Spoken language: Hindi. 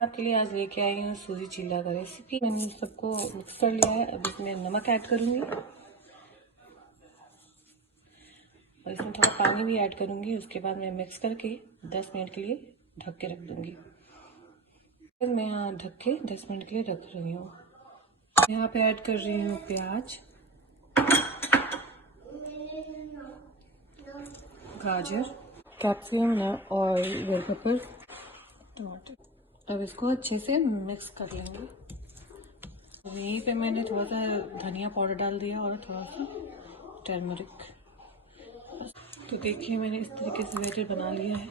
आपके लिए आज लेके आई हूँ सूजी चीला का रेसिपी। मैंने सबको मिक्स कर लिया है। अब इसमें नमक ऐड करूँगी और इसमें थोड़ा पानी भी ऐड करूँगी। उसके बाद मैं मिक्स करके 10 मिनट के लिए ढक के रख दूँगी। फिर मैं यहाँ ढक के 10 मिनट के लिए रख रही हूँ। यहाँ पे ऐड कर रही हूँ प्याज, गाजर, कैप्सिकम और बेल पेपर, टमाटर। अब इसको अच्छे से मिक्स कर लेंगे। यहीं पे मैंने थोड़ा सा धनिया पाउडर डाल दिया और थोड़ा सा टर्मरिक। तो देखिए मैंने इस तरीके से बैटर बना लिया है।